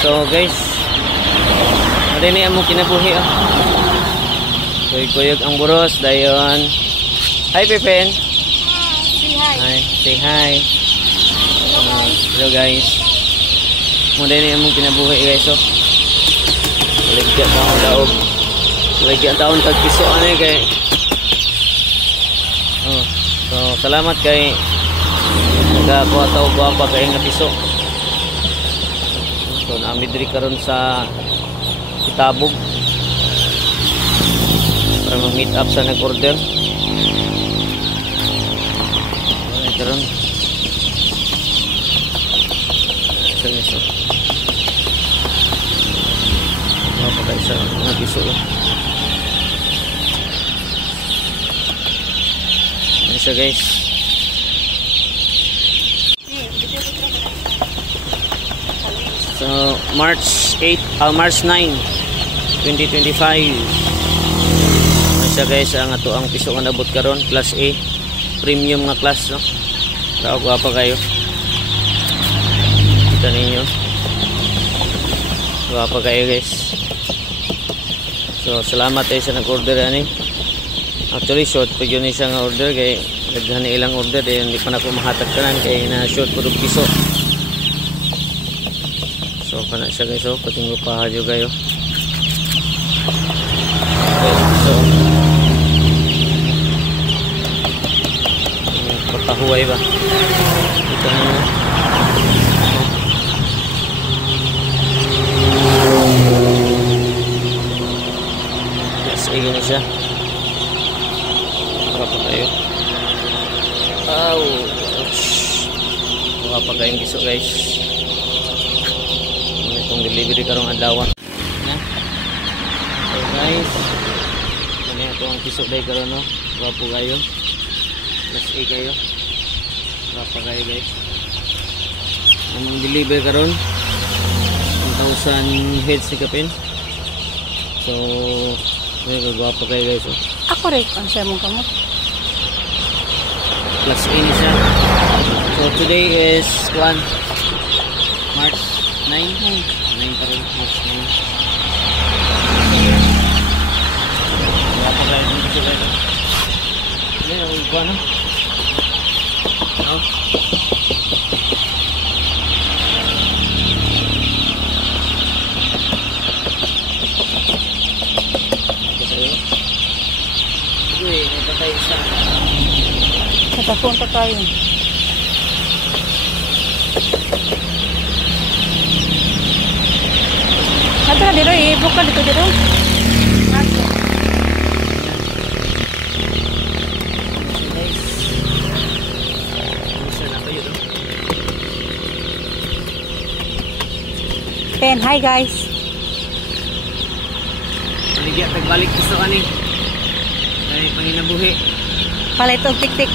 So guys, marini ang mong kinabuhi oh. Kuyog-kuyog ang buros dayon. Hi Pepen. Hi, say hi. Hello guys. Marini ang mong kinabuhi guys oh. Lagyan taon daog. Lagyan taon tagpiso ani kay. Oh, so salamat kay nagakuha taw guwapa kay nga piso. So naami diri karon sa Itabog para mag-meet up sa nag-order. Ay karon. Sa apa kayo sa mga piso lang. Ano siya guys? So March 9, 2025. Ano siya guys, ang ato ang piso nga nabot karon, class A, premium nga class no. Tawag pa kayo. Kita ninyo. Wapa kayo guys. So salamat tayo sa nag-order ani. Actually short pa yun siya nga order kay naghan ilang order eh hindi pa na ko mahatag kanan kay na short pud piso. So kana siya guys oh, patingo pa hadyo kayo. Okay, so patahuay ba? Ito na. Sige na siya. Wapa tayo. Wapa kayong piso guys. Itong delivery karong adlaw. So guys, kani ato ang piso day karon no. Wapo kayo. Plus A kayo. Wapa kayo guys. Among deliver karon 1,000 heads ni kapin. So ay, gagwapa kayo guys oh. Ako rin, ang siya mong kamot. Plus A ni siya. So today is March 9 pa rin, March 9. Gagwapa kayo dito sila ito. Ayan, ang igwa no? No? Uy, may patay isa. Nakapunta tayo. Ato na dito, i-book ka dito dito. Ato. Guys. Isa na kayo no? Pen, hi guys. Paligya, pagbalik gusto ka ni. Ay, panginabuhi. Palit og tik-tik.